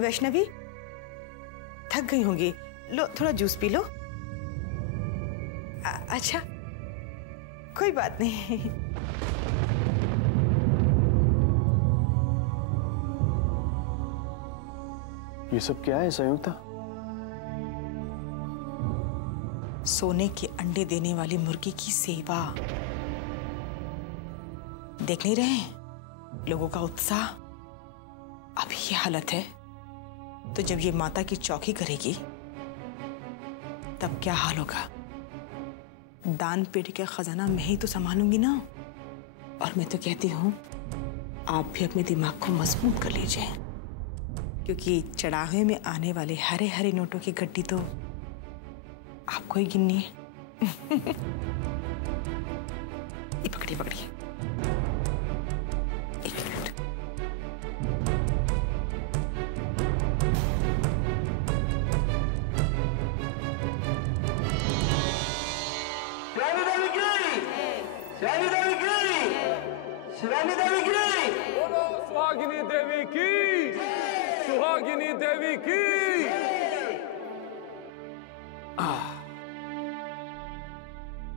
वैष्णवी थक गई होगी, लो थोड़ा जूस पी लो। अच्छा कोई बात नहीं। ये सब क्या है संयुक्ता? सोने के अंडे देने वाली मुर्गी की सेवा। देख नहीं रहे लोगों का उत्साह? अभी ये हालत है तो जब ये माता की चौकी करेगी तब क्या हाल होगा। दान पेटी का खजाना मैं ही तो संभालूंगी ना। और मैं तो कहती हूँ आप भी अपने दिमाग को मजबूत कर लीजिए, क्योंकि चढ़ावे में आने वाले हरे हरे नोटों की गड्डी तो आपको ही गिननी है। ये पकड़िए पकड़िए, एक मिनट। शिवानी देवी की, शिवानी देवी की, शिवानी देवी की, बोलो सुहागिनी देवी की, सुहागिनी देवी की।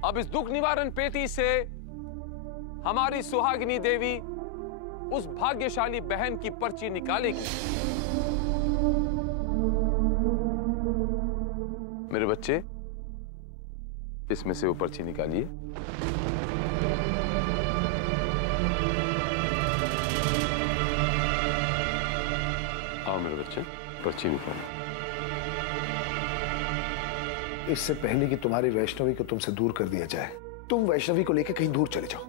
अब इस दुख निवारण पेटी से हमारी सुहागिनी देवी उस भाग्यशाली बहन की पर्ची निकालेगी। मेरे बच्चे, इसमें से वो पर्ची निकालिए। आओ मेरे बच्चे, पर्ची निकालो। इससे पहले कि तुम्हारी वैष्णवी को तुमसे दूर कर दिया जाए, तुम वैष्णवी को लेकर कहीं दूर चले जाओ,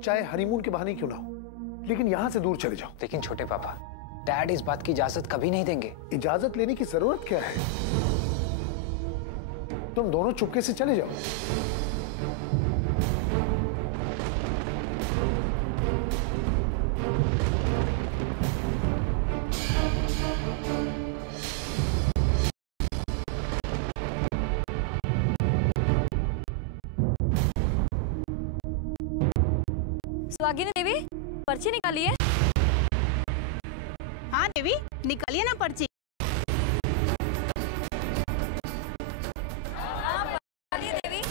चाहे हनीमून के बहाने क्यों ना हो, लेकिन यहां से दूर चले जाओ। लेकिन छोटे पापा, डैड इस बात की इजाजत कभी नहीं देंगे। इजाजत लेने की जरूरत क्या है? तुम दोनों चुपके से चले जाओ। सुहागिनी देवी, पर्ची निकालिए। हाँ देवी, निकालिए ना पर्ची। देवी,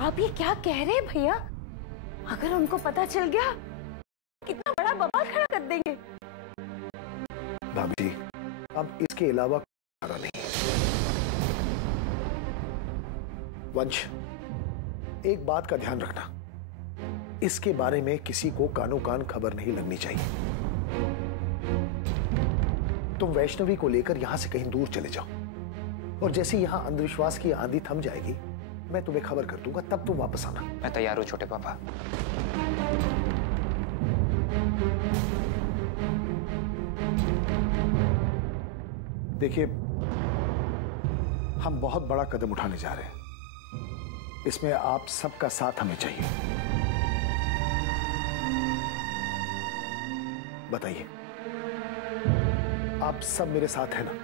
आप ये क्या कह रहे हैं भैया? अगर उनको पता चल गया कितना बड़ा बवाल खड़ा कर देंगे। भाभी जी, अब इसके अलावा कोई चारा नहीं। वंश, एक बात का ध्यान रखना, इसके बारे में किसी को कानो कान खबर नहीं लगनी चाहिए। तुम वैष्णवी को लेकर यहां से कहीं दूर चले जाओ, और जैसे यहां अंधविश्वास की आंधी थम जाएगी मैं तुम्हें खबर कर दूंगा, तब तुम वापस आना। मैं तैयार हूं छोटे पापा। देखिए, हम बहुत बड़ा कदम उठाने जा रहे हैं, इसमें आप सबका साथ हमें चाहिए। बताइए, आप सब मेरे साथ हैं ना?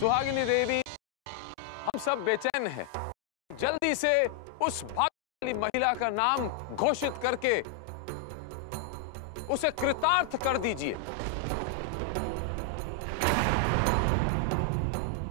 सुहागिनी देवी, हम सब बेचैन हैं। जल्दी से उस भाग्यशाली महिला का नाम घोषित करके उसे कृतार्थ कर दीजिए।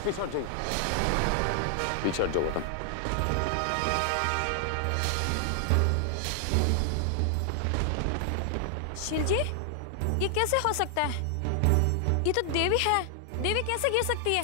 आप पीछे हट जाइए, पीछे हट जाओ गौतम। शील जी, ये कैसे हो सकता है? ये तो देवी है, देवी कैसे गिर सकती है?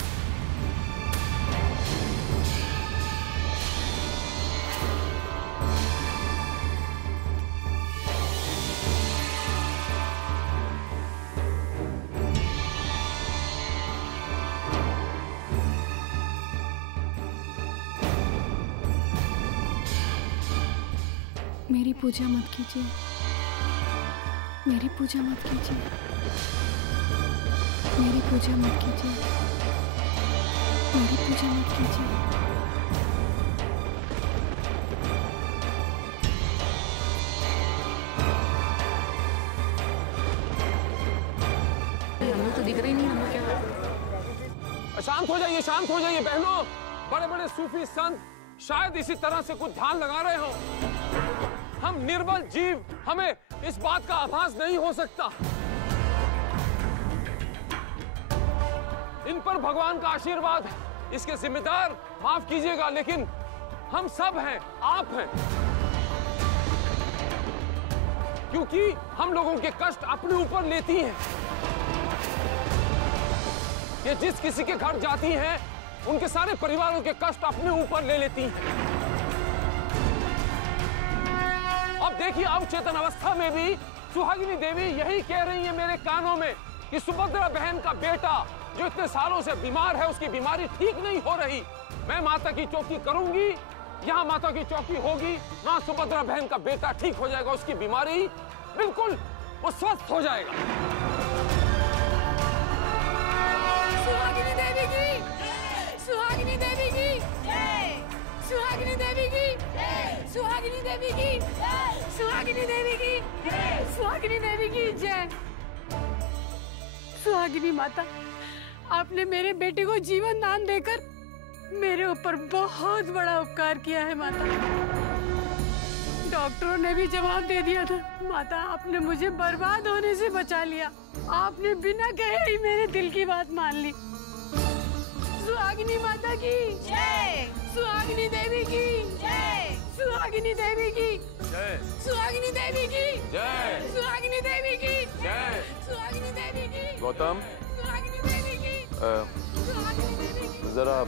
मेरी पूजा मत कीजिए, मेरी पूजा मत कीजिए, मेरी पूजा मत कीजिए, मेरी पूजा मत कीजिए। हम लोग तो दिख रहे नहीं, हम लोग क्या? शांत हो जाइए, शांत हो जाइए बहनों। बड़े बड़े सूफी संत शायद इसी तरह से कुछ ध्यान लगा रहे हो। हम निर्बल जीव, हमें इस बात का आभास नहीं हो सकता। इन पर भगवान का आशीर्वाद है, इसके जिम्मेदार माफ कीजिएगा, लेकिन हम सब हैं, आप हैं। क्योंकि हम लोगों के कष्ट अपने ऊपर लेती हैं। ये जिस किसी के घर जाती हैं, उनके सारे परिवारों के कष्ट अपने ऊपर ले लेती हैं। अब देखिए, अवचेतन अवस्था में भी सुहागिनी देवी यही कह रही है मेरे कानों में कि सुभद्रा बहन का बेटा जो इतने सालों से बीमार है, उसकी बीमारी ठीक नहीं हो रही। मैं माता की चौकी करूंगी, यहाँ माता की चौकी होगी, वहां सुभद्रा बहन का बेटा ठीक हो जाएगा, उसकी बीमारी बिल्कुल वो स्वस्थ हो जाएगा। सुहागिनी देवी की, सुहागिनी देवी की, सुहागिनी देवी की, सुहागिनी देवी की, सुहागिनी देवी की, सुहागिनी देवी की जय। सुहागिनी माता, आपने मेरे बेटे को जीवन दान देकर मेरे ऊपर बहुत बड़ा उपकार किया है माता। डॉक्टरों ने भी जवाब दे दिया था माता, आपने मुझे बर्बाद होने से बचा लिया। आपने बिना कहे ही मेरे दिल की बात मान ली। सुहागिनी माता की जय, सुहागिनी देवी की जय, सुहागिनी देवी की जय, सुहागिनी देवी की जय, सुहागिनी देवी की जय। सुहागिनी देवी की, गौतम, सुहागिनी देवी की, सुहागिनी देवी की, जरा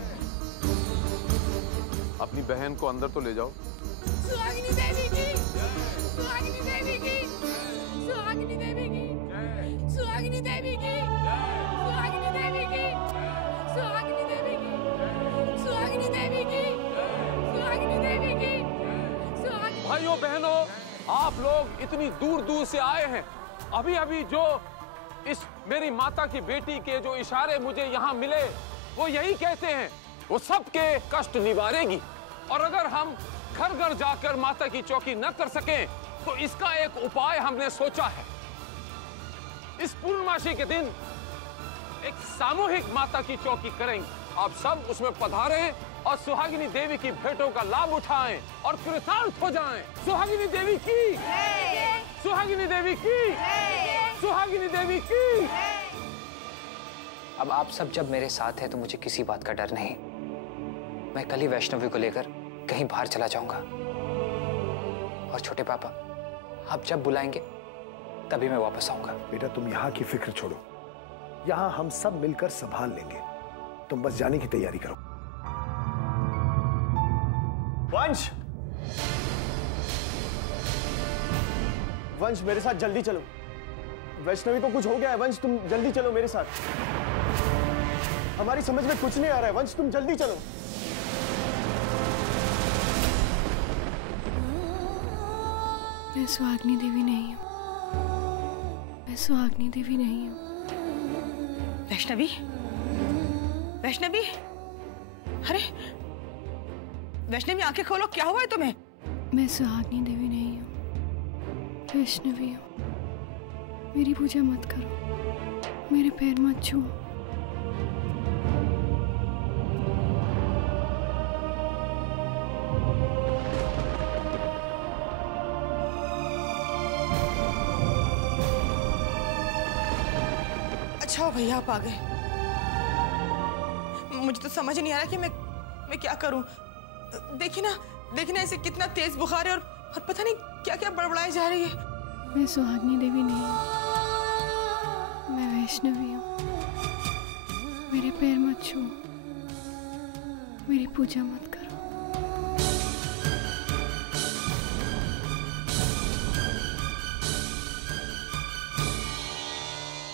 अपनी बहन को अंदर तो ले जाओ। सुहागिनी देवी की, सुहागिनी देवी की, सुहागिनी देवी की, सुहागिनी देवी की, सुहागिनी देवी की, सुहागिनी देवी की, सुहागिनी देवी की, सुहागिनी देवी की, सुहागिनी। भाइयों बहनों, आप लोग इतनी दूर दूर से आए हैं। अभी अभी जो इस मेरी माता की बेटी के जो इशारे मुझे यहाँ मिले, वो यही कहते हैं वो सबके कष्ट निवारेगी। और अगर हम घर घर जाकर माता की चौकी न कर सकें, तो इसका एक उपाय हमने सोचा है। इस पूर्णमासी के दिन एक सामूहिक माता की चौकी करेंगे। आप सब उसमें पधारें और सुहागिनी देवी की भेंटों का लाभ उठाएं और कृतार्थ हो जाएं। सुहागिनी देवी की, सुहागिनी देवी की, सुहागिनी देवी की। अब आप सब जब मेरे साथ हैं तो मुझे किसी बात का डर नहीं। मैं कल ही वैष्णवी को लेकर कहीं बाहर चला जाऊंगा। और छोटे पापा, आप जब बुलाएंगे तभी मैं वापस आऊंगा। बेटा, तुम यहाँ की फिक्र छोड़ो, यहाँ हम सब मिलकर संभाल लेंगे। तुम बस जाने की तैयारी करो। वंश, वंश मेरे साथ जल्दी चलो। वैष्णवी को कुछ हो गया है। वंश, तुम जल्दी चलो मेरे साथ। हमारी समझ में कुछ नहीं आ रहा है। वंश, तुम जल्दी चलो। मैं सुहागिनी देवी नहीं हूँ, मैं सुहागिनी देवी नहीं हूँ। वैष्णवी, वैष्णवी, अरे वैष्णवी, आंखें खोलो, क्या हुआ है तुम्हें? मैं सुहागिनी देवी नहीं हूँ, वैष्णवी हूँ। मेरी पूजा मत करो, मेरे पैर मत छुओ। अच्छा भैया, आप आ गए। मुझे तो समझ नहीं आ रहा कि मैं क्या करूं। देखिए ना ऐसे कितना तेज बुखार है और पता नहीं क्या क्या बड़बड़ाई जा रही है। मैं सुहागिनी देवी नहीं हूँ, मैं वैष्णवी हूँ। मेरे पैर मत छू, मेरी पूजा मत करो।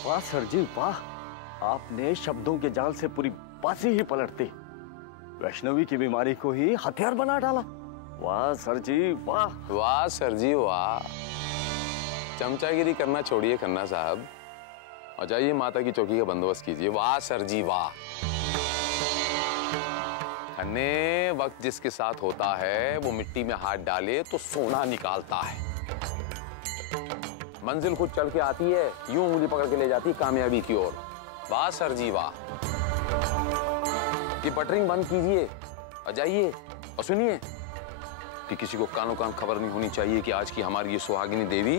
वाह सर जी वाह, आपने शब्दों के जाल से पूरी बासी ही पलट दी। वैष्णवी की बीमारी को ही हथियार बना डाला। वाह सर जी वाह। वाह सर जी वाह। चमचागिरी करना छोड़िए खन्ना साहब और जाइए माता की चौकी का बंदोबस्त कीजिए। वाह सर जी वाह। खन्ने, वक्त जिसके साथ होता है वो मिट्टी में हाथ डाले तो सोना निकालता है। मंजिल खुद चढ़ के आती है, यूं उंगली पकड़ के ले जाती है कामयाबी की ओर। वाह सर जी वाह। ये बटरिंग बंद कीजिए और जाइए और सुनिए कि किसी को कानों कान खबर नहीं होनी चाहिए कि आज की हमारी ये सुहागिनी देवी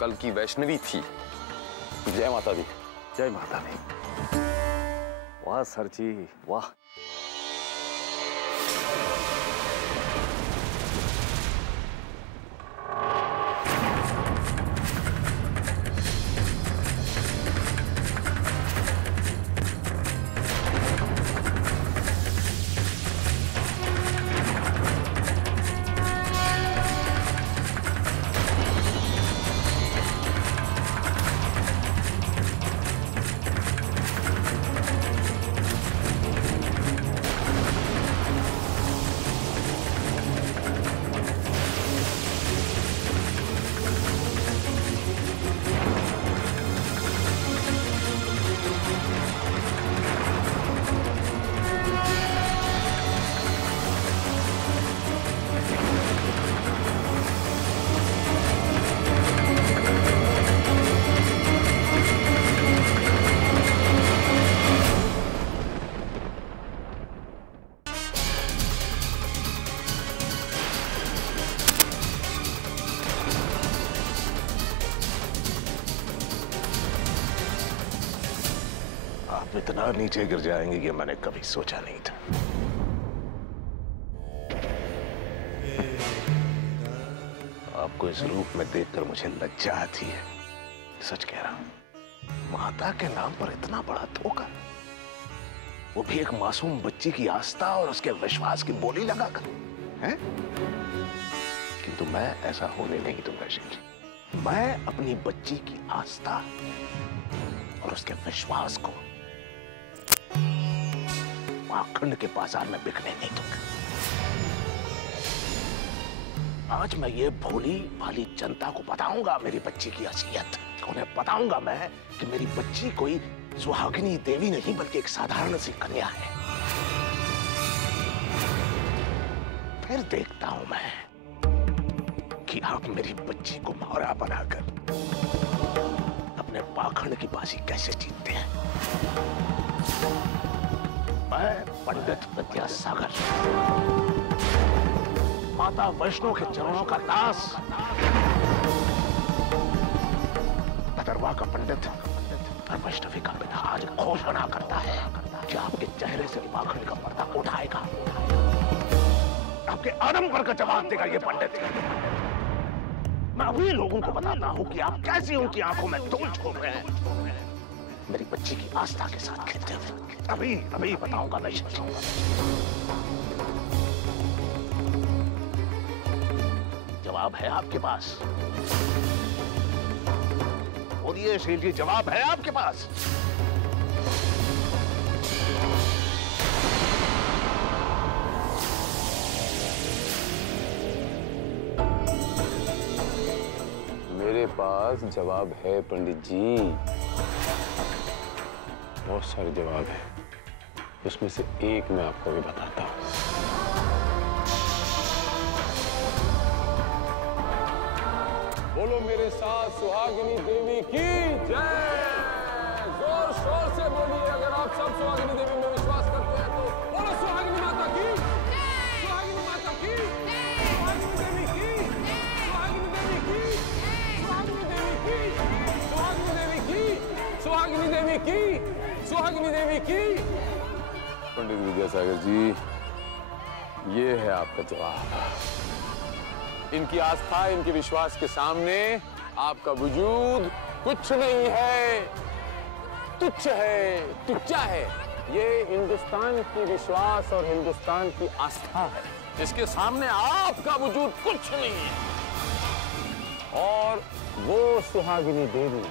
कल की वैष्णवी थी। जय माता दी। जय माता दी। वाह सर जी वाह। इतना नीचे गिर जाएंगे कि मैंने कभी सोचा नहीं था। आपको इस रूप में देखकर मुझे लज्जा आती है। सच कह रहा हूं, माता के नाम पर इतना बड़ा धोखा, वो भी एक मासूम बच्ची की आस्था और उसके विश्वास की बोली लगाकर, हैं? किंतु मैं ऐसा होने नहीं दूंगा शिव। मैं अपनी बच्ची की आस्था और उसके विश्वास को पाखंड के बाजार में बिकने नहीं दूंगा। आज मैं ये भोली भाली जनता को बताऊंगा मेरी बच्ची की असलियत। उन्हें बताऊंगा मैं कि मेरी बच्ची कोई सुहागिनी देवी नहीं बल्कि एक साधारण सी कन्या है। फिर देखता हूं मैं कि आप मेरी बच्ची को मोहरा बनाकर अपने पाखंड की बाजी कैसे जीतते हैं। मैं पंडित विद्यासागर, माता वैष्णो के चरणों का दास, भदरवा का पंडित और वैष्णवी का पिता आज घोषणा करता है कि आपके चेहरे से पाखंड का पर्दा उठाएगा, आपके आडंबर का जवाब देगा ये पंडित। मैं अभी लोगों को बताता हूं कि आप कैसे उनकी आंखों में धूल छोड़ रहे हैं मेरी बच्ची की आस्था के साथ खेलते हुए। अभी बताऊंगा मैं। जवाब है आपके पास? बोलिए शील जी, जवाब है आपके पास? मेरे पास जवाब है पंडित जी, बहुत सारे जवाब है। उसमें से एक मैं आपको भी बताता हूं। बोलो मेरे साथ सुहागिनी देवी की जय। जोर शोर से बोलिए अगर आप सब सुहागिनी देवी में विश्वास करते हैं तो। बोलो सुहागिनी माता की, सुहागिनी माता की, सुहागिनी देवी की, सुहागिनी देवी की, सुहागिनी देवी की, सुहागिनी देवी की, सुहागिनी देवी की, सुहागिनी देवी की। विद्यासागर जी, ये है आपका जवाब। इनकी आस्था, इनके विश्वास के सामने आपका वजूद कुछ नहीं है, तुच्छ है, तुच्चा है। ये हिंदुस्तान की विश्वास और हिंदुस्तान की आस्था है, जिसके सामने आपका वजूद कुछ नहीं है। और वो सुहागिनी देवी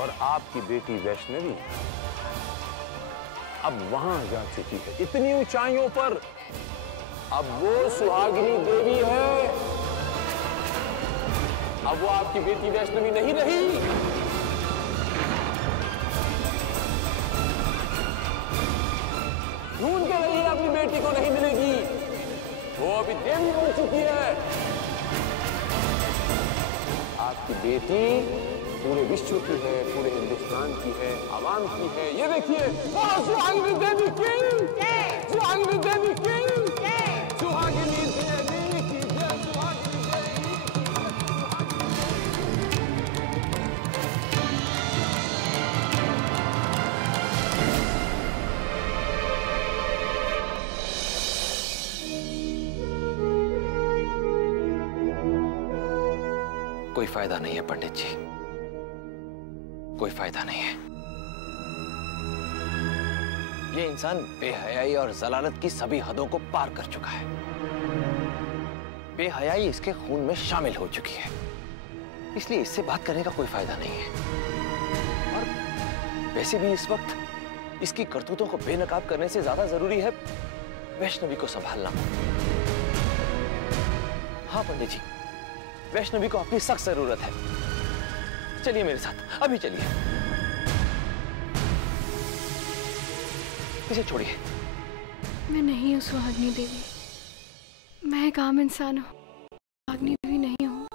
और आपकी बेटी वैष्णवी अब वहां जा चुकी है, इतनी ऊंचाइयों पर। अब वो सुहागिनी देवी है, अब वो आपकी बेटी वैष्णवी नहीं रही। ढूंढ के रही अपनी बेटी को, नहीं मिलेगी। वो अभी देवी बन चुकी है। आपकी बेटी पूरे विश्व की है, पूरे हिंदुस्तान की है, आवाम की है। ये देखिए, सुहागिनी देवी की, सुहागिनी देवी की, सुहागिनी देवी की जय, सुहागिनी देवी। कोई फायदा नहीं है पंडित जी, कोई फायदा नहीं है। ये इंसान बेहयाई और जलालत की सभी हदों को पार कर चुका है। बेहयाई इसके खून में शामिल हो चुकी है, इसलिए इससे बात करने का कोई फायदा नहीं है। और वैसे भी इस वक्त इसकी करतूतों को बेनकाब करने से ज्यादा जरूरी है वैष्णवी को संभालना। हाँ पंडित जी, वैष्णवी को आपकी सख्त जरूरत है। चलिए मेरे साथ, अभी चलिए। इसे छोड़िए। मैं नहीं हूँ सुहागिनी देवी, मैं एक आम इंसान हूँ। सुहागिनी देवी नहीं हूँ,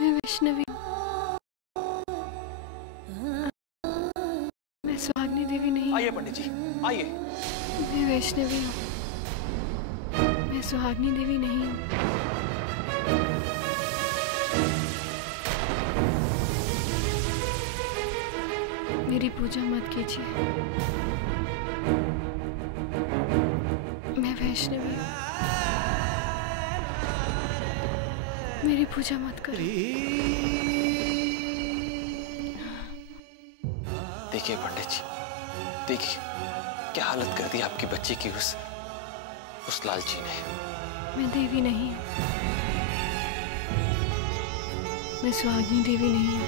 मैं वैष्णवी हूँ। मैं सुहागिनी देवी नहीं हूँ। आइए पंडित जी, आइए। मैं वैष्णवी हूँ, मैं सुहागिनी देवी नहीं हूँ। मेरी पूजा मत कीजिए, मैं वैष्णवी हूँ, मेरी पूजा मत करो। देखिए पंडित जी, देखिए क्या हालत कर दी आपकी बच्ची की उस लालची ने। मैं देवी नहीं हूँ, मैं सुहागिनी देवी नहीं हूँ।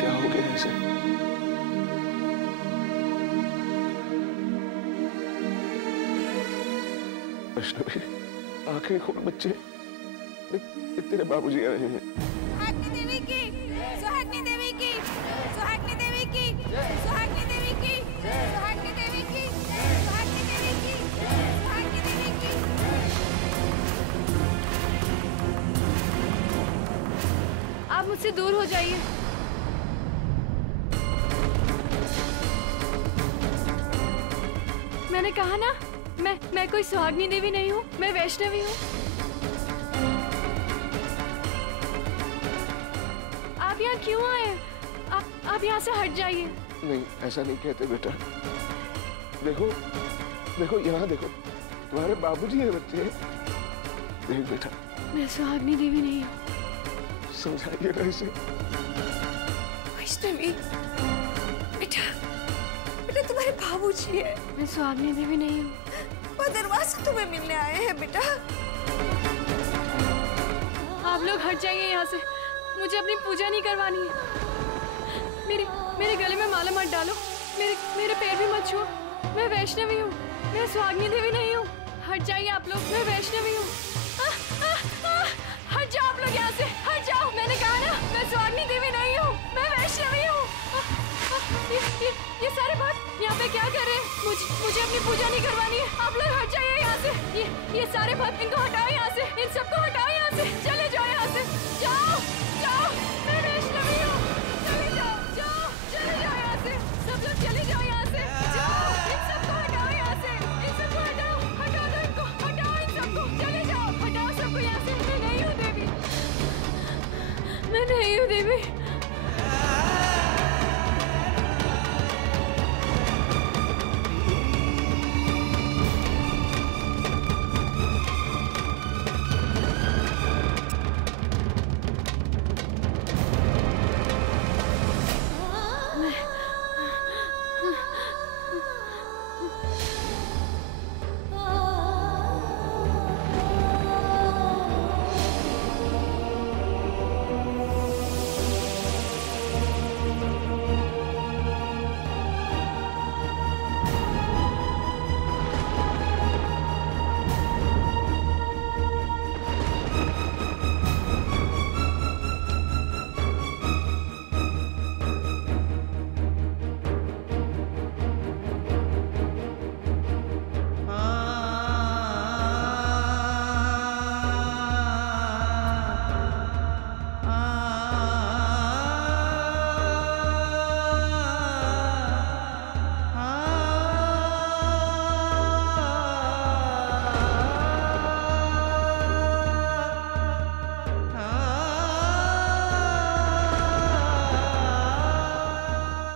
क्या हो गया इसे? वैष्णवी, आंखें खोल बच्चे, तेरे बाबूजी आ रहे हैं। सुहागिनी देवी की, सुहागिनी देवी की, सुहागिनी देवी की, सुहागिनी देवी की, सुहागिनी देवी की, सुहागिनी देवी की, सुहागिनी देवी की। आप मुझसे दूर हो जाइए। मैंने कहा ना, मैं कोई सुहागिनी देवी नहीं हूँ, मैं वैष्णवी हूँ। आप यहाँ क्यों आए? आप यहाँ से हट जाइए। नहीं, ऐसा नहीं कहते बेटा। देखो देखो, यहाँ देखो, तुम्हारे बाबूजी है बच्चे। देख बेटा, मैं सुहागिनी देवी नहीं हूँ। समझाइए ना इसे। वैष्णवी, बेटा बेटा तुम्हारे बाबूजी है। मैं सुहागिनी देवी नहीं हूँ। वो दरवाजे से तुम्हें मिलने आए हैं बेटा। आप लोग हट जाइए यहाँ से, मुझे अपनी पूजा नहीं करवानी है। मेरे गले में माला मत डालो, मेरे पैर भी मत छुओ। मैं वैष्णवी हूँ, मैं सुहागिनी देवी नहीं हूँ। हट जाइए आप लोग, मैं वैष्णवी हूँ। हट जाओ आप लोग यहाँ से, हट जाओ। मैंने कहा ना, मैं सुहागिनी देवी नहीं हूँ, मैं वैष्णवी हूँ। ये सारे बात यहाँ पे क्या कर रहे हैं? मुझे अपनी पूजा नहीं करवानी है। आप लोग हट जाइए यहाँ से। ये सारे भक्त, इनको हटाओ यहाँ से। इन सबको हटाओ यहाँ से। चले जाओ यहाँ से। जाओ जाओ, मैं वैष्णवी हूँ। चले जाओ जाओ, चले जाओ यहाँ से। सब लोग चले जाओ यहाँ से। जाओ, इन सबको हटाओ यहाँ से। इन सबको हटाओ, हटा दो इनको, हटाओ इन सबको। चले जाओ, हटाओ सबको यहाँ से। मैं नहीं हूँ देवी, मैं नहीं हूँ देवी।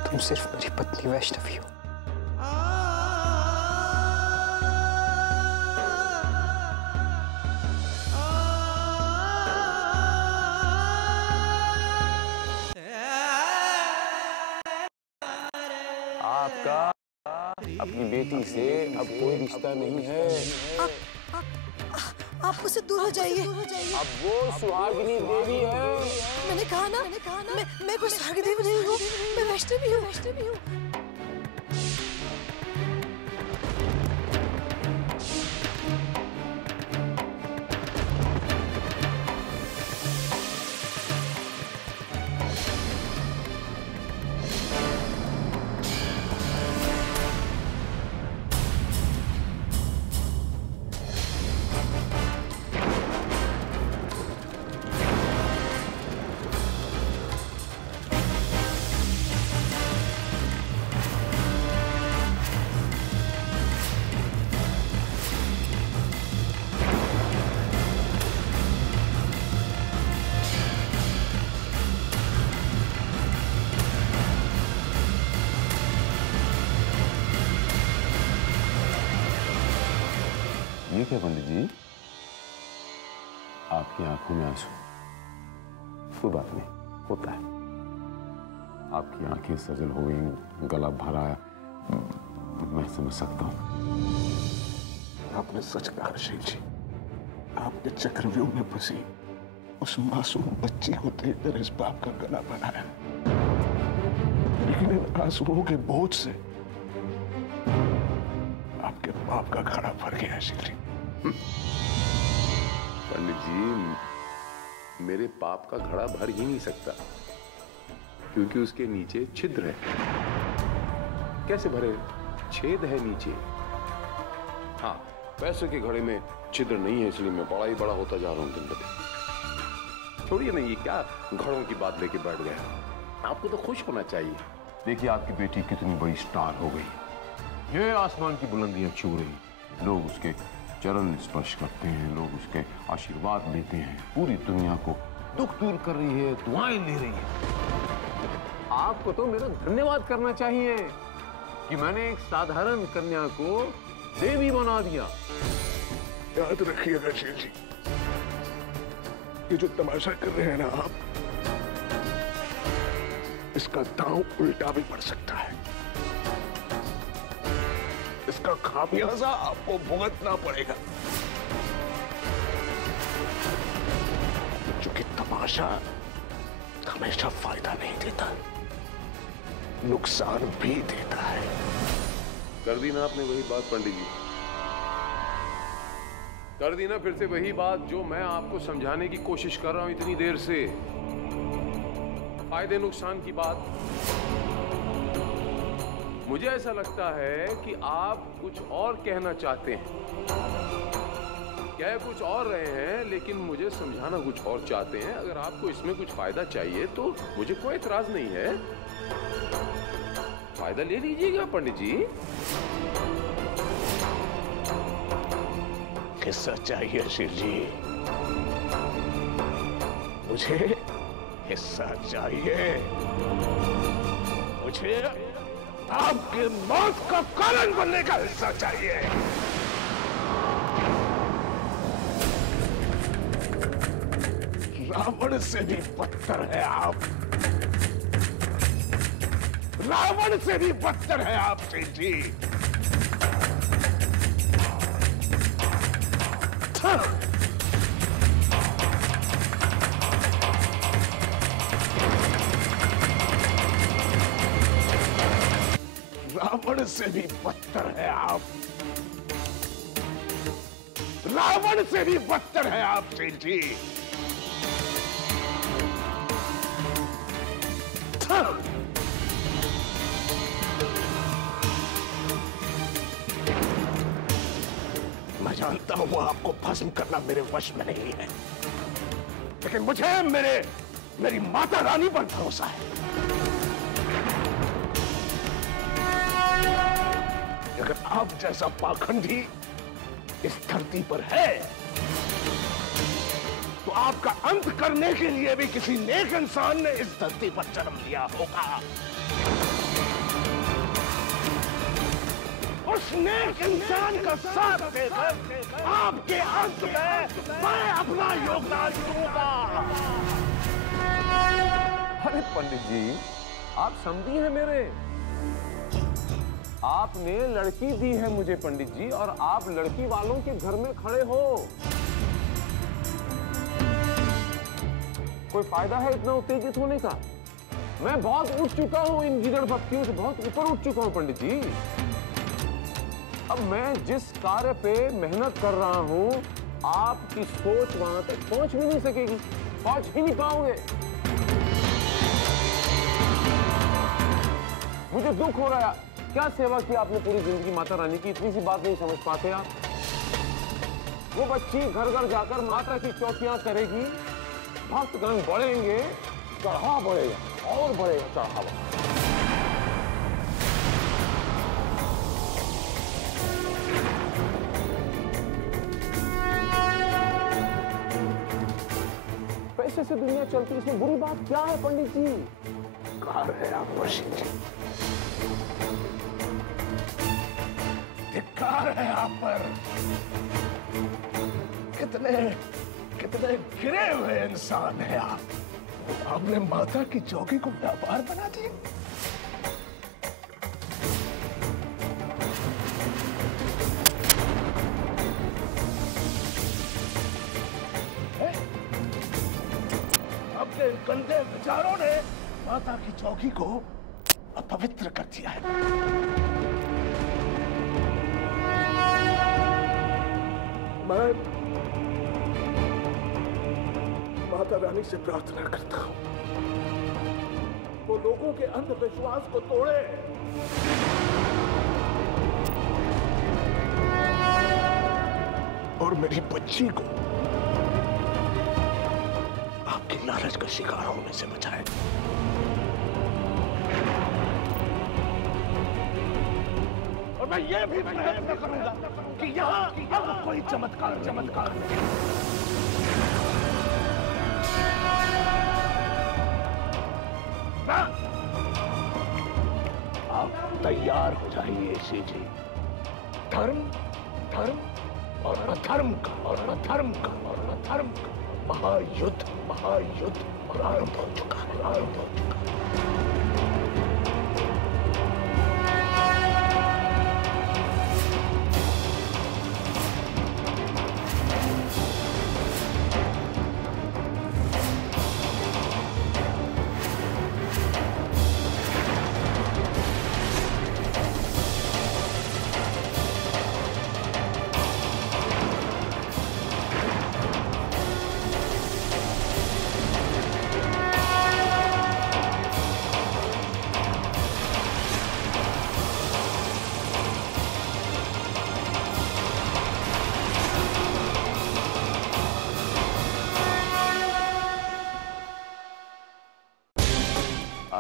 तुम सिर्फ मेरी पत्नी वैष्णवी हो। आपका अपनी बेटी से अब कोई रिश्ता नहीं है। आप मुझसे दूर हो जाइए। अब वो सुहागिनी देवी है। मैंने कहा ना, मैं कोई सुहागिनी देवी नहीं हूँ। मैं वैष्णवी हूँ। ये क्या पंडित जी, आपकी आंखों में आंसू? कोई बात नहीं, होता है। आपकी आंखें सजल हो गई, गला भरा है, मैं समझ सकता हूँ। आपने सच कहा रशील जी। आपने चक्रव्यूह में फंसी उस मासूम बच्ची को देखकर इस बाप का गला बनाया, लेकिन इन आंसुओं के बोझ से आपके बाप का घड़ा भर गया रशील जी। पंडित जी, मेरे पाप का घड़ा भर ही नहीं सकता, क्योंकि उसके नीचे छिद्र है। कैसे भरे? छेद है नीचे। हाँ, पैसों के घड़े में छिद्र नहीं है, इसलिए मैं बड़ा ही बड़ा होता जा रहा हूँ दिन ब दिन। छोड़िए नहीं, ये क्या घड़ों की बात लेके बैठ गए? आपको तो खुश होना चाहिए। देखिए आपकी बेटी कितनी बड़ी स्टार हो गई, ये आसमान की बुलंदियां छू रही, लोग उसके चरण स्पर्श करते हैं, लोग उसके आशीर्वाद लेते हैं, पूरी दुनिया को दुख दूर कर रही है, दुआएं ले रही है। आपको तो मेरा धन्यवाद करना चाहिए कि मैंने एक साधारण कन्या को देवी बना दिया। याद रखिएगा रशील जी, ये जो तमाशा कर रहे हैं ना आप, इसका दांव उल्टा भी पड़ सकता है। इसका खामियाजा आपको भुगतना पड़ेगा, क्योंकि तमाशा हमेशा फायदा नहीं देता, नुकसान भी देता है। कर दी ना आपने वही बात पंडित जी, कर दी ना फिर से वही बात जो मैं आपको समझाने की कोशिश कर रहा हूं इतनी देर से। फायदे नुकसान की बात मुझे ऐसा लगता है कि आप कुछ और कहना चाहते हैं। कह कुछ और रहे हैं, लेकिन मुझे समझाना कुछ और चाहते हैं। अगर आपको इसमें कुछ फायदा चाहिए तो मुझे कोई एतराज नहीं है, फायदा ले लीजिएगा पंडित जी। हिस्सा चाहिए शिव जी, मुझे हिस्सा चाहिए। मुझे आपके मौत का कारण बनने का हिस्सा चाहिए। रावण से भी बदतर है आप, रावण से भी बदतर है आप शिव जी। रावण से भी बदतर है आप, रावण से भी बदतर है आप शिव जी। मैं जानता हूं आपको भस्म करना मेरे वश में नहीं है, लेकिन मुझे मेरी माता रानी पर भरोसा है। अगर आप जैसा पाखंडी इस धरती पर है तो आपका अंत करने के लिए भी किसी नेक इंसान ने इस धरती पर जन्म लिया होगा। उस नेक इंसान का साथ देकर आपके अंत में मैं अपना योगदान दूंगा। अरे पंडित जी, आप समझी हैं मेरे, आपने लड़की दी है मुझे पंडित जी, और आप लड़की वालों के घर में खड़े हो। कोई फायदा है इतना उत्तेजित होने का? मैं बहुत उठ चुका हूं इन गिदड़ भक्तियों से, बहुत ऊपर उठ चुका हूं पंडित जी। अब मैं जिस कार्य पे मेहनत कर रहा हूं, आपकी सोच वहां तक पहुंच भी नहीं सकेगी, पहुंच ही नहीं पाओगे। मुझे दुख हो रहा है। क्या सेवा की आपने पूरी जिंदगी माता रानी की, इतनी सी बात नहीं समझ पाते आप? वो बच्ची घर घर जाकर माता की चौकियां करेगी, भक्तगण बढ़ेंगे, चढ़ावा बढ़ेगा और बढ़ेगा चढ़ावा। पैसे से दुनिया चलती, इसमें बुरी बात क्या है पंडित जी? कार है आप वशिष्ठ जी, धिक्कार है आप पर। कितने गिरे हुए इंसान हैं आप। आपने माता की चौकी को व्यापार बना दिया। आपके गंदे विचारों ने माता की चौकी को अपवित्र कर दिया है। मैं माता रानी से प्रार्थना करता हूं, वो लोगों के अंधविश्वास को तोड़े और मेरी बच्ची को आपकी लालच का शिकार होने से बचाए। और मैं ये भी प्रयत्न करूंगा कि यहाँ अब कोई चमत्कार नहीं। आप तैयार हो जाइए श्री जी। धर्म और अधर्म का महायुद्ध आरंभ हो चुका है।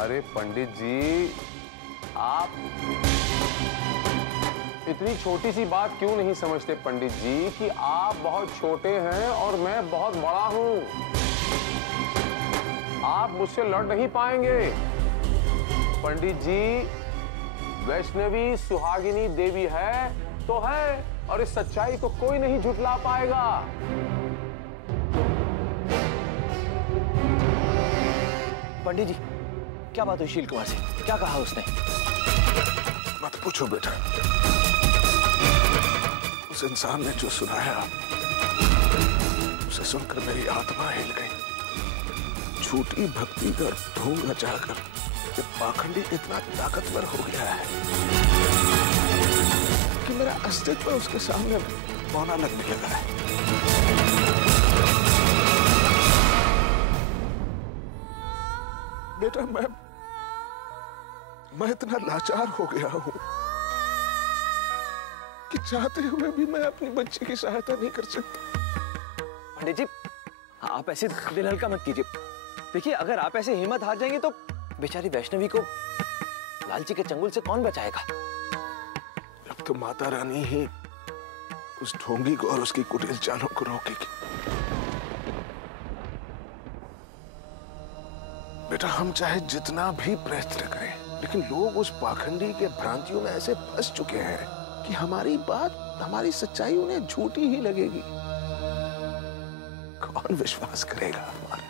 अरे पंडित जी, आप इतनी छोटी सी बात क्यों नहीं समझते पंडित जी कि आप बहुत छोटे हैं और मैं बहुत बड़ा हूं। आप मुझसे लड़ नहीं पाएंगे। पंडित जी, वैष्णवी सुहागिनी देवी है तो है, और इस सच्चाई को कोई नहीं झुठला पाएगा। पंडित जी, क्या बात हुई शील कुमार से? क्या कहा उसने? मत पूछो बेटा, उस इंसान ने जो सुनाया उसे सुनकर मेरी आत्मा हिल गई। झूठी भक्ति और धूम मचाकर ये पाखंडी इतना ताकतवर हो गया है कि मेरा अस्तित्व उसके सामने बौना लगने लगा है। बेटा, मैं इतना लाचार हो गया हूं कि चाहते हुए भी मैं अपनी बच्ची की सहायता नहीं कर सकता। पंडित जी, आप ऐसे दिल हल्का मत कीजिए। देखिए, अगर आप ऐसे हिम्मत हार जाएंगे तो बेचारी वैष्णवी को लालची के चंगुल से कौन बचाएगा? अब तो माता रानी ही उस ढोंगी को और उसकी कुटिल चालों को रोकेगी। बेटा, हम चाहे जितना भी प्रयत्न करें, लेकिन लोग उस पाखंडी के भ्रांतियों में ऐसे फंस चुके हैं कि हमारी बात, हमारी सच्चाई उन्हें झूठी ही लगेगी। कौन विश्वास करेगा हमारा?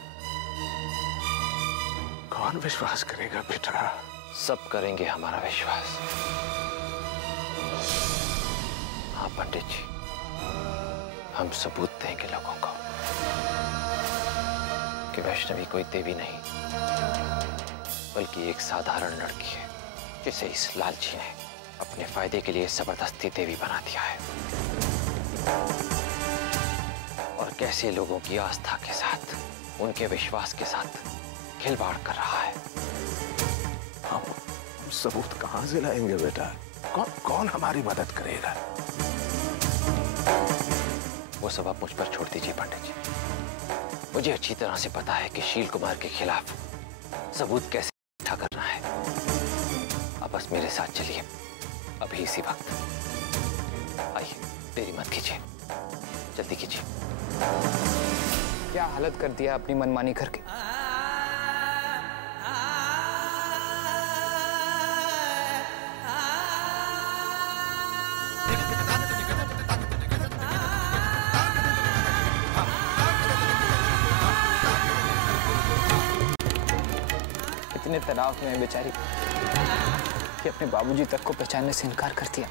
कौन विश्वास करेगा बेटा? सब करेंगे हमारा विश्वास। हाँ पंडित जी, हम सबूत देंगे लोगों को कि वैष्णवी कोई देवी नहीं, बल्कि एक साधारण लड़की है जिसे इस लालची ने अपने फायदे के लिए जबरदस्ती देवी बना दिया है, और कैसे लोगों की आस्था के साथ, उनके विश्वास के साथ खिलवाड़ कर रहा है। हम सबूत कहां से लाएंगे बेटा? कौन हमारी मदद करेगा? वो सब आप मुझ पर छोड़ दीजिए पंडित जी। मुझे अच्छी तरह से पता है कि शील कुमार के खिलाफ सबूत कैसे इकट्ठा करना है। आप बस मेरे साथ चलिए अभी इसी वक्त। आइए, देरी मत कीजिए, जल्दी कीजिए। क्या हालत कर दिया अपनी मनमानी करके। इतने तनाव में बेचारी कि अपने बाबूजी तक को पहचानने से इनकार कर दिया।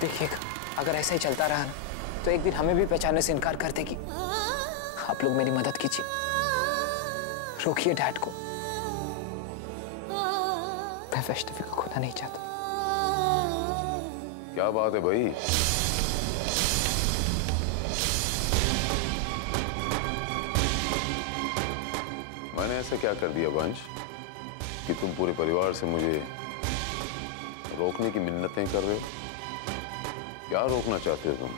देखिएगा, अगर ऐसा ही चलता रहा ना तो एक दिन हमें भी पहचानने से इनकार कर देगी। आप लोग मेरी मदद कीजिए, रोकिए डैड को। मैं वैष्णवी को खोना नहीं चाहता। क्या बात है भाई? मैंने ऐसा क्या कर दिया वंश कि तुम पूरे परिवार से मुझे रोकने की मिन्नतें कर रहे हो? क्या रोकना चाहते हो तुम?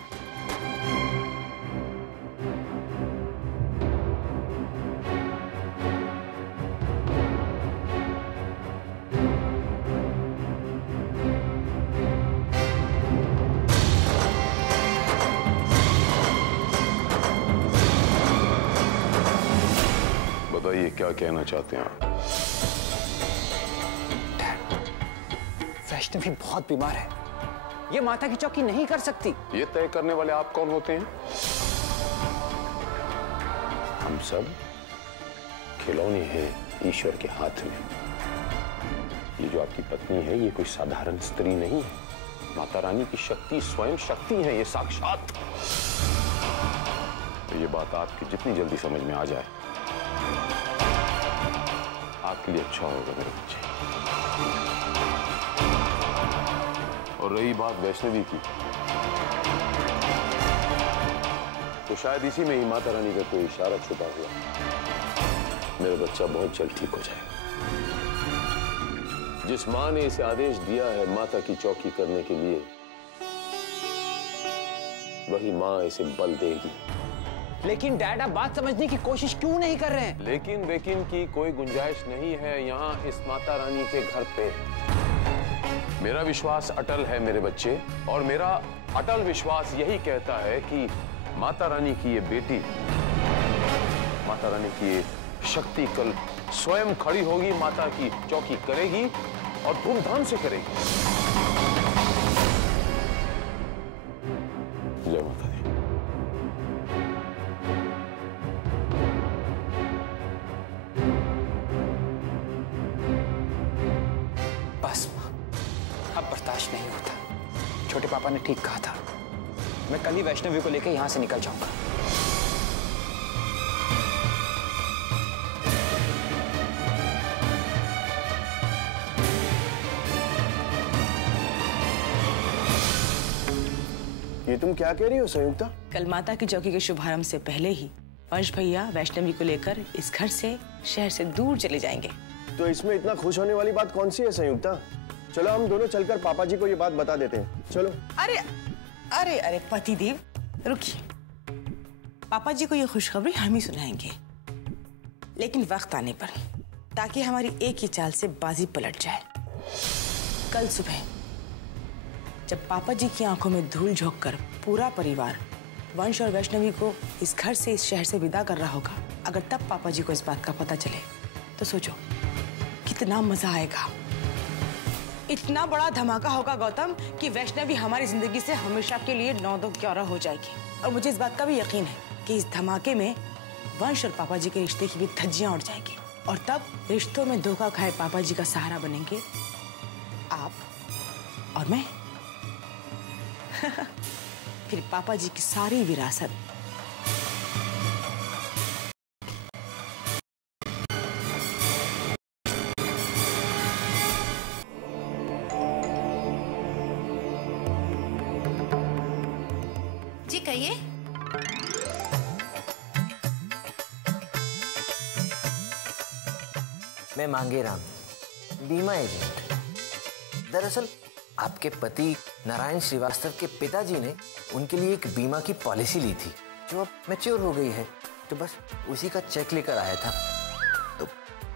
बताइए, क्या कहना चाहते हैं आप? वैष्णवी बहुत बीमार है, ये माता की चौकी नहीं कर सकती। ये तय करने वाले आप कौन होते हैं? हम सब खिलौने हैं ईश्वर के हाथ में। ये जो आपकी पत्नी है, ये कोई साधारण स्त्री नहीं है। माता रानी की शक्ति स्वयं शक्ति है, ये साक्षात। तो ये बात आपकी जितनी जल्दी समझ में आ जाए आपके लिए अच्छा होगा मेरे बच्चे। और रही बात वैष्णवी की, तो शायद इसी में ही माता रानी का कोई इशारा छुपा हुआ। मेरा बच्चा बहुत जल्द ठीक हो जाएगा। जिस मां ने इसे आदेश दिया है माता की चौकी करने के लिए, वही मां इसे बल देगी लेकिन डैड आप बात समझने की कोशिश क्यों नहीं कर रहे हैं? लेकिन वेकिन की कोई गुंजाइश नहीं है यहाँ इस माता रानी के घर पे। मेरा विश्वास अटल है मेरे बच्चे, और मेरा अटल विश्वास यही कहता है कि माता रानी की ये बेटी, माता रानी की ये शक्ति कल स्वयं खड़ी होगी, माता की चौकी करेगी और धूमधाम से करेगी। जय माता दी। बस अब बर्दाश्त नहीं होता। छोटे पापा ने ठीक कहा था, मैं कल ही वैष्णवी को लेकर यहां से निकल जाऊंगा। ये तुम क्या कह रही हो संयुक्ता? कल माता की चौकी के शुभारंभ से पहले ही वंश भैया वैष्णवी को लेकर इस घर से, शहर से दूर चले जाएंगे। तो इसमें इतना खुश होने वाली बात कौन सी है संयुक्ता? चलो हम दोनों चलकर पापा जी को ये बात बता देते हैं। चलो। अरे अरे अरे पतिदेव रुकिए, पापा जी को ये खुशखबरी हम ही सुनाएंगे, लेकिन वक्त आने पर, ताकि हमारी एक ही चाल से बाजी पलट जाए। कल सुबह जब पापा जी की आंखों में धूल झोंक कर पूरा परिवार वंश और वैष्णवी को इस घर से, इस शहर से विदा कर रहा होगा, अगर तब पापा जी को इस बात का पता चले तो सोचो कितना मजा आएगा। इतना बड़ा धमाका होगा गौतम कि वैष्णवी हमारी जिंदगी से हमेशा के लिए 9-2-11 हो जाएगी। और मुझे इस बात का भी यकीन है कि इस धमाके में वंश और पापा जी के रिश्ते की भी धज्जियां उड़ जाएंगी, और तब रिश्तों में धोखा खाए पापा जी का सहारा बनेंगे आप और मैं। फिर पापा जी की सारी विरासत जी कहिए। मैं मांगेराम, बीमा एजेंट। दरअसल आपके पति नारायण श्रीवास्तव के पिताजी ने उनके लिए एक बीमा की पॉलिसी ली थी जो अब मैच्योर हो गई है, तो बस उसी का चेक लेकर आया था। तो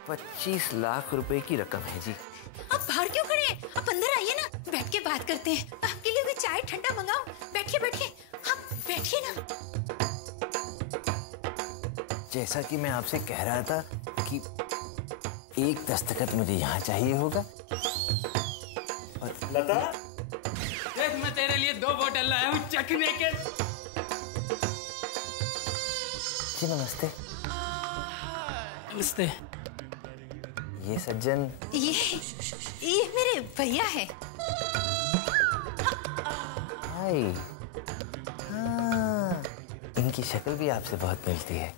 25 लाख रुपए की रकम है जी। आप बाहर क्यों खड़े हैं? आप अंदर आइए ना, बैठ के बात करते हैं। आपके लिए भी चाय ठंडा मंगाऊं? बैठिए बैठिए, आप बैठिए ना। जैसा कि मैं आपसे कह रहा था कि एक दस्तखत मुझे यहाँ चाहिए होगा। लता, देख मैं तेरे लिए 2 बोतल लाया हूँ चखने के। जी नमस्ते। नमस्ते। ये सज्जन, ये मेरे भैया है। हाय। हाँ, इनकी शक्ल भी आपसे बहुत मिलती है।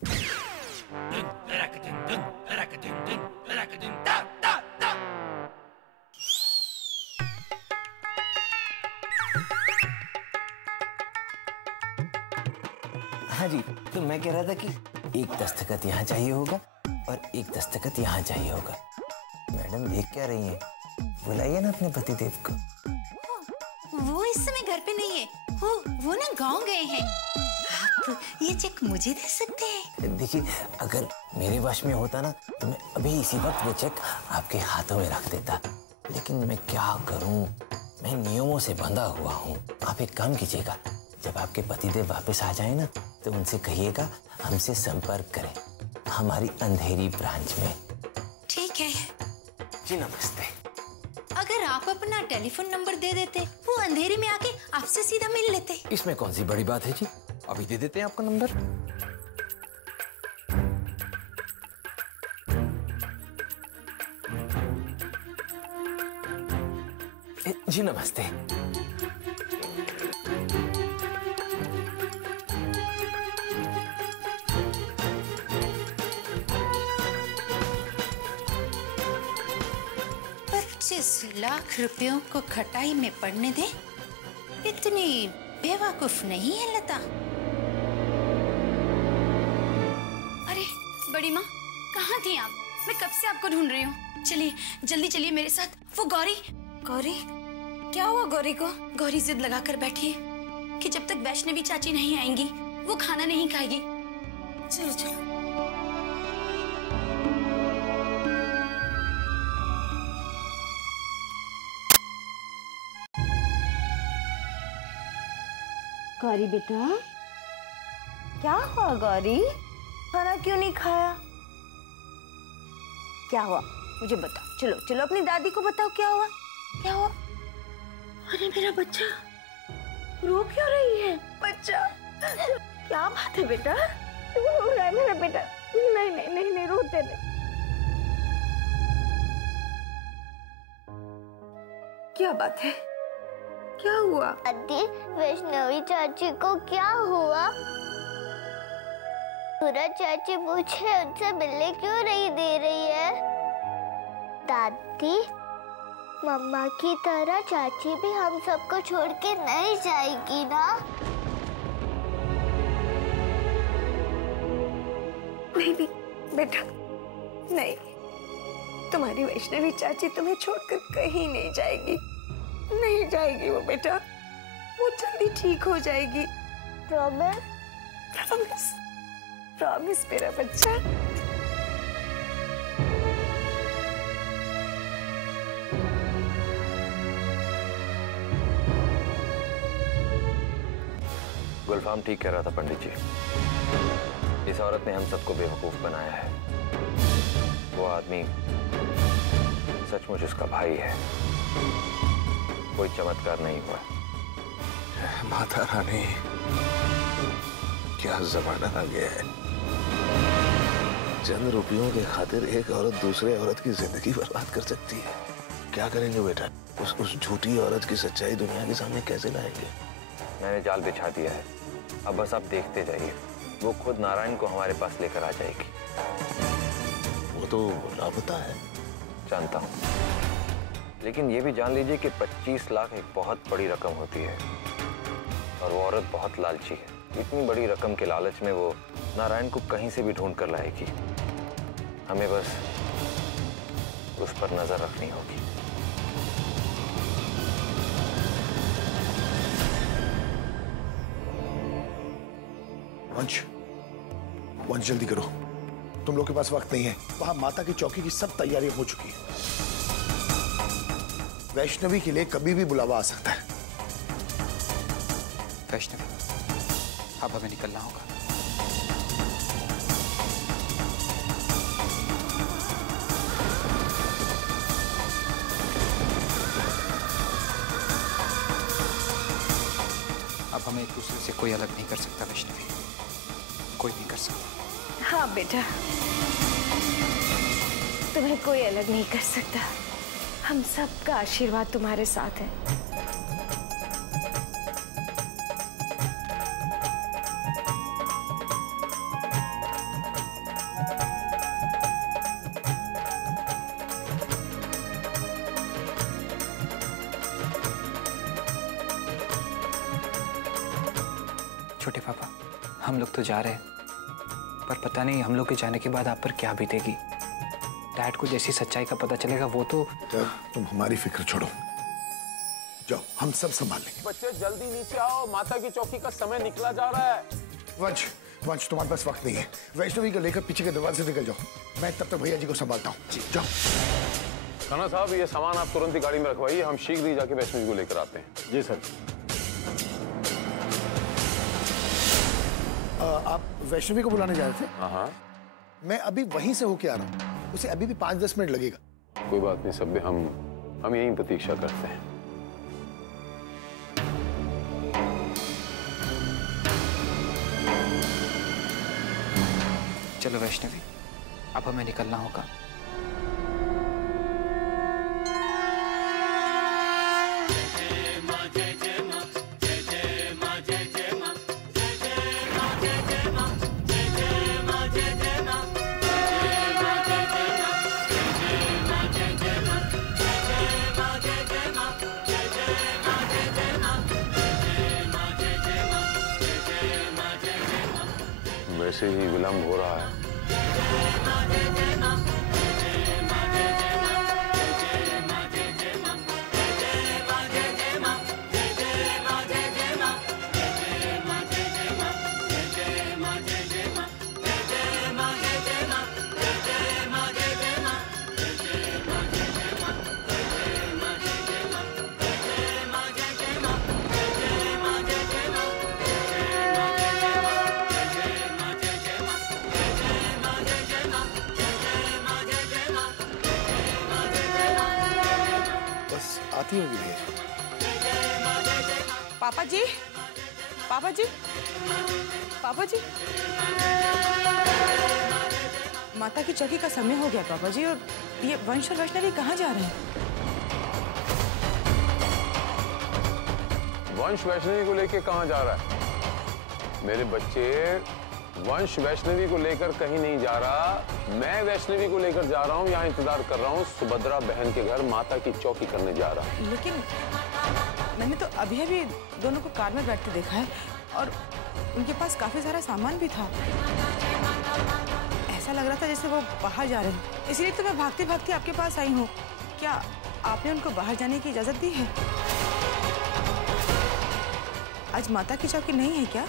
हाँ जी, तो मैं कह रहा था कि एक दस्तखत यहाँ चाहिए होगा और एक दस्तखत यहाँ चाहिए होगा। मैडम देख क्या रही हैं? बुलाइए ना अपने पतिदेव को। वो इस समय घर पे नहीं है, वो ना गांव गए हैं। आप ये चेक मुझे दे सकते हैं? देखिए, अगर मेरे वश में होता ना तो मैं अभी इसी वक्त वो चेक आपके हाथों में रख देता, लेकिन मैं क्या करूं, मैं नियमों से बंधा हुआ हूं। आप एक काम कीजिएगा, जब आपके पतिदेव वापस आ जाए ना तो उनसे कहिएगा हमसे संपर्क करें हमारी अंधेरी ब्रांच में। ठीक है जी नमस्ते। अगर आप अपना टेलीफोन नंबर दे देते, वो अंधेरे में आके आपसे सीधा मिल लेते। इसमें कौन सी बड़ी बात है जी, अभी दे देते हैं आपका नंबर। जी नमस्ते। लाख रुपयों को खटाई में पड़ने दे, इतनी बेवकूफ नहीं है लता। अरे बड़ी माँ, कहाँ थी आप? मैं कब से आपको ढूंढ रही हूँ। चलिए जल्दी चलिए मेरे साथ। वो गौरी क्या हुआ गौरी को? गौरी जिद लगा कर बैठी है कि जब तक वैष्णवी चाची नहीं आएंगी वो खाना नहीं खाएगी। चलो चलो। गौरी बेटा, क्या हुआ गौरी? खाना क्यों नहीं खाया? क्या हुआ मुझे बताओ। चलो चलो अपनी दादी को बताओ क्या हुआ। क्या हुआ? अरे मेरा बच्चा रो क्यों रही है? बच्चा क्या बात है बेटा? क्यों रो रहा है मेरा बेटा? नहीं नहीं नहीं नहीं, रोते नहीं। क्या बात है? क्या हुआ? दादी, वैष्णवी चाची को क्या हुआ? पूरा चाची मुझे उनसे मिलने क्यों नहीं दे रही है? दादी, मम्मा की तरह चाची भी हम सबको छोड़ के नहीं जाएगी ना? नहीं नहीं बेटा, नहीं, तुम्हारी वैष्णवी चाची तुम्हें छोड़कर कहीं नहीं जाएगी। नहीं जाएगी वो बेटा, वो जल्दी ठीक हो जाएगी। प्रॉमिस? प्रॉमिस, प्रॉमिस मेरा बच्चा। गुलफाम ठीक कह रहा था पंडित जी। इस औरत ने हम सबको बेवकूफ बनाया है। वो आदमी सचमुच उसका भाई है, कोई चमत्कार नहीं हुआ। माता रानी, क्या जमाना आ गया है। चंद रुपयों के खातिर एक औरत दूसरे औरत की जिंदगी बर्बाद कर सकती है। क्या करेंगे बेटा? उस झूठी औरत की सच्चाई दुनिया के सामने कैसे लाएंगे? मैंने जाल बिछा दिया है, अब बस आप देखते जाइए। वो खुद नारायण को हमारे पास लेकर आ जाएगी। वो तो लापता है। जानता हूँ, लेकिन ये भी जान लीजिए कि 25 लाख एक बहुत बड़ी रकम होती है और वो औरत बहुत लालची है। इतनी बड़ी रकम के लालच में वो नारायण को कहीं से भी ढूंढ कर लाएगी। हमें बस उस पर नजर रखनी होगी। वंश, वंश जल्दी करो, तुम लोग के पास वक्त नहीं है। वहां माता की चौकी की सब तैयारियां हो चुकी हैं। वैष्णवी के लिए कभी भी बुलावा आ सकता है। वैष्णवी, अब हमें निकलना होगा। अब हमें एक दूसरे से कोई अलग नहीं कर सकता वैष्णवी, कोई नहीं कर सकता। हाँ बेटा, तुम्हें कोई अलग नहीं कर सकता। हम सबका आशीर्वाद तुम्हारे साथ है। छोटे पापा, हम लोग तो जा रहे हैं, पर पता नहीं हम लोग के जाने के बाद आप पर क्या बीतेगी। डैड को जैसी सच्चाई का पता चलेगा वो तो। तुम हमारी फिक्र छोड़ो, जाओ, हम सब संभाल लेंगे। बच्चे जल्दी नीचे आओ, माता की चौकी का समय निकला जा रहा है। वंश, वंश तुम्हारे पास वक्त नहीं है। वैष्णवी को लेकर पीछे के दरवाजे से निकल जाओ। मैं तब तक भैया जी को संभालता हूँ। जाओ। खाना साहब, ये सामान आप तुरंत ही गाड़ी में रखवाइए, हम शीघ्र ही जाके वैष्णवी को लेकर आते हैं। जी सर। आप वैष्णवी को बुलाने जा रहे थे? हाँ, मैं अभी वहीं से होके आ रहा हूँ। उसे अभी भी 5-10 मिनट लगेगा। कोई बात नहीं सभ्य, हम यहीं प्रतीक्षा करते हैं। चलो वैष्णवी, अब हमें निकलना होगा। वैसे ही विलंब हो रहा है। आती होगी देर। पापा जी, पापा जी, पापा जी, माता की चौकी का समय हो गया पापा जी, और ये वंश और वैष्णवी कहाँ जा रहे हैं? वंश वैष्णवी को लेकर कहाँ जा रहा है? मेरे बच्चे, वंश वैष्णवी को लेकर कहीं नहीं जा रहा। मैं वैष्णवी को लेकर जा रहा हूँ, यहाँ इंतजार कर रहा हूँ। सुभद्रा बहन के घर माता की चौकी करने जा रहा हूँ। लेकिन मैंने तो अभी अभी दोनों को कार में बैठते देखा है, और उनके पास काफी सारा सामान भी था। ऐसा लग रहा था जैसे वो बाहर जा रहे हैं, इसलिए तो मैं भागते भागते आपके पास आई हूँ। क्या आपने उनको बाहर जाने की इजाजत दी है? आज माता की चौकी नहीं है क्या?